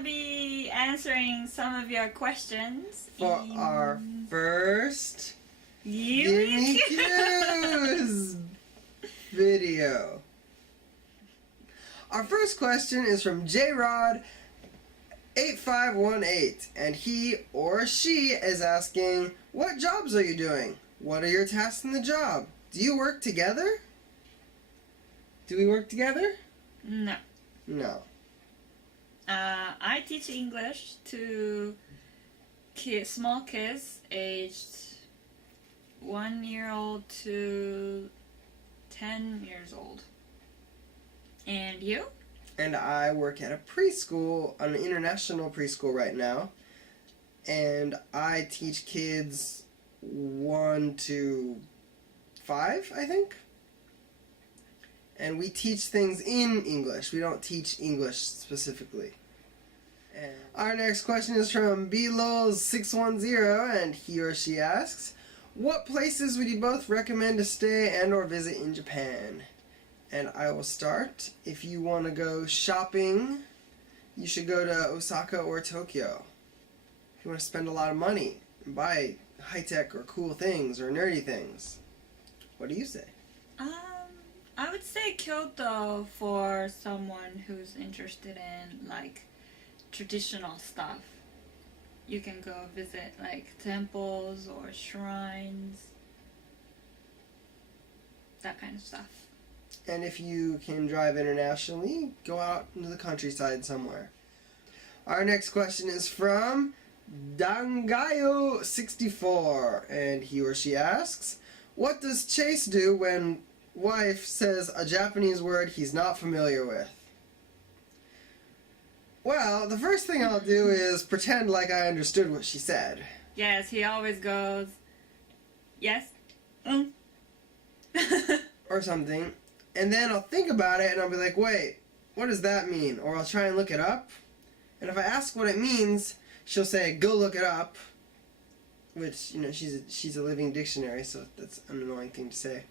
gonna be answering some of your questions for our first Gimme Gimme Q's video. Our first question is from JRod8518, and he or she is asking, what jobs are you doing? What are your tasks in the job? Do you work together? Do we work together? No. No. I teach English to small kids aged 1-year-old to 10 years old. And you? And I work at a preschool, an international preschool right now. And I teach kids 1 to 5, I think. And we teach things in English. We don't teach English specifically. And our next question is from BLOL610, and he or she asks, what places would you both recommend to stay and or visit in Japan? And I will start. If you want to go shopping, you should go to Osaka or Tokyo. If you want to spend a lot of money and buy high-tech or cool things or nerdy things. What do you say? I would say Kyoto for someone who's interested in like traditional stuff. You can go visit like temples or shrines, that kind of stuff. And if you can drive internationally, go out into the countryside somewhere. Our next question is from Dangayo64, and he or she asks, what does Chase do when wife says a Japanese word he's not familiar with? Well, the first thing I'll do is pretend like I understood what she said. Yes, he always goes, yes, or something. And then I'll think about it and I'll be like, wait, what does that mean? Or I'll try and look it up. And if I ask what it means, she'll say, go look it up. Which, you know, she's a living dictionary, so that's an annoying thing to say.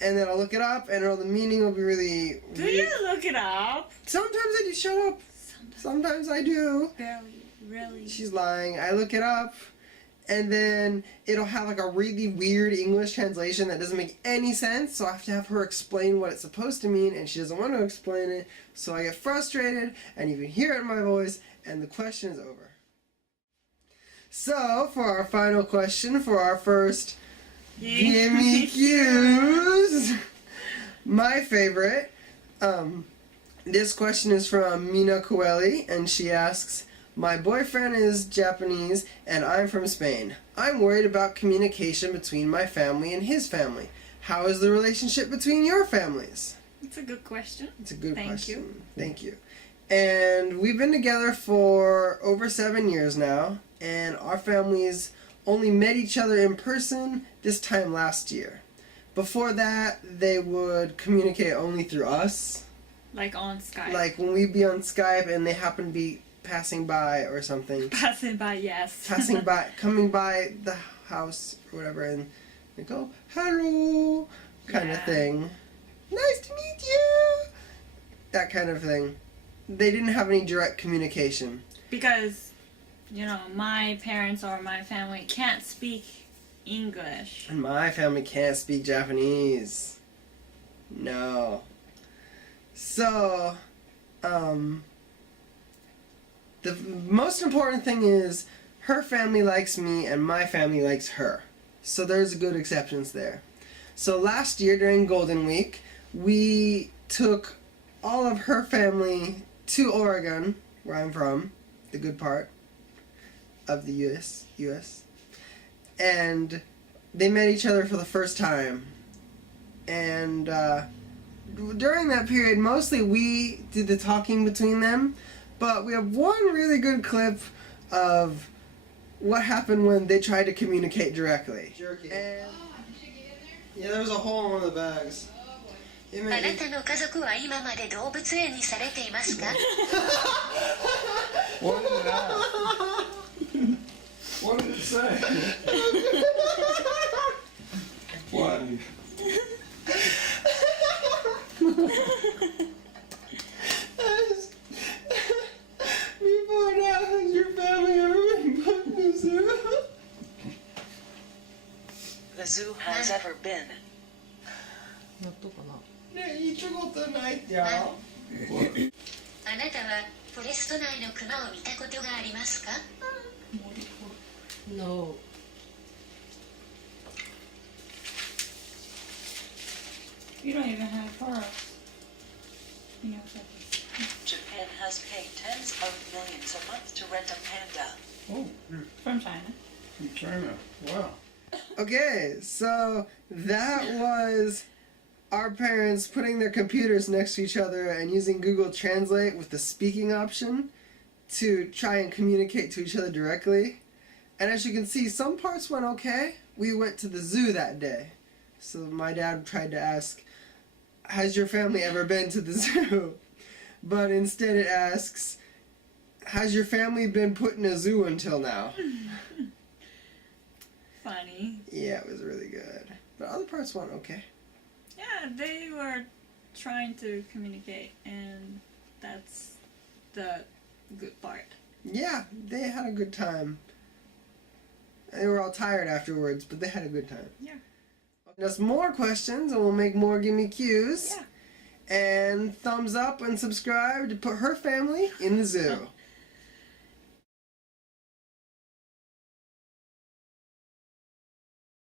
And then I'll look it up, and the meaning will be really... Do you look it up? Sometimes I do. Shut up. Sometimes I do. Barely, really. She's lying. I look it up, and then it'll have like a really weird English translation that doesn't make any sense, so I have to have her explain what it's supposed to mean, and she doesn't want to explain it, so I get frustrated, and you can hear it in my voice, and the question is over. So, for our final question, for our first Gimme Q's, my favorite, this question is from Mina Coeli, and she asks, my boyfriend is Japanese and I'm from Spain. I'm worried about communication between my family and his family. How is the relationship between your families? It's a good question. It's a good question. Thank you. Thank you. And we've been together for over 7 years now, and our families only met each other in person this time last year. Before that, they would communicate only through us. Like on Skype. Like when we'd be on Skype and they happen to be passing by or something. Passing by, yes. Passing by, coming by the house or whatever, and they go, hello, kind of thing. Nice to meet you! That kind of thing. They didn't have any direct communication. Because, you know, my parents or my family can't speak English. And my family can't speak Japanese. No. So, the most important thing is her family likes me and my family likes her. So there's good exceptions there. So last year during Golden Week, we took all of her family to Oregon, where I'm from, the good part of the US. And they met each other for the first time. And during that period, mostly we did the talking between them, but we have one really good clip of what happened when they tried to communicate directly. Jerky. And yeah, there was a hole in one of the bags. あなたの家族は今まで動物園にされていますか? What did it ask? What did it say? What? zoo has ever been. 納豆かな。ねえ、いちごとないじゃん。あなたはフォレスト内のクマを見たことがありますか？ No. You don't even have forest. You know, so- Japan has paid tens of millions a month to rent a panda. Oh, from China. from China. Wow. Okay, so that was our parents putting their computers next to each other and using Google Translate with the speaking option to try and communicate to each other directly. And as you can see, some parts went okay. We went to the zoo that day. So my dad tried to ask, has your family ever been to the zoo? But instead it asks, has your family been put in a zoo until now? Funny. Yeah, it was really good. But other parts went okay. Yeah, they were trying to communicate, and that's the good part. Yeah, they had a good time. They were all tired afterwards, but they had a good time. Yeah. Send us more questions, and we'll make more Gimme Qs. Yeah. And thumbs up and subscribe to put her family in the zoo.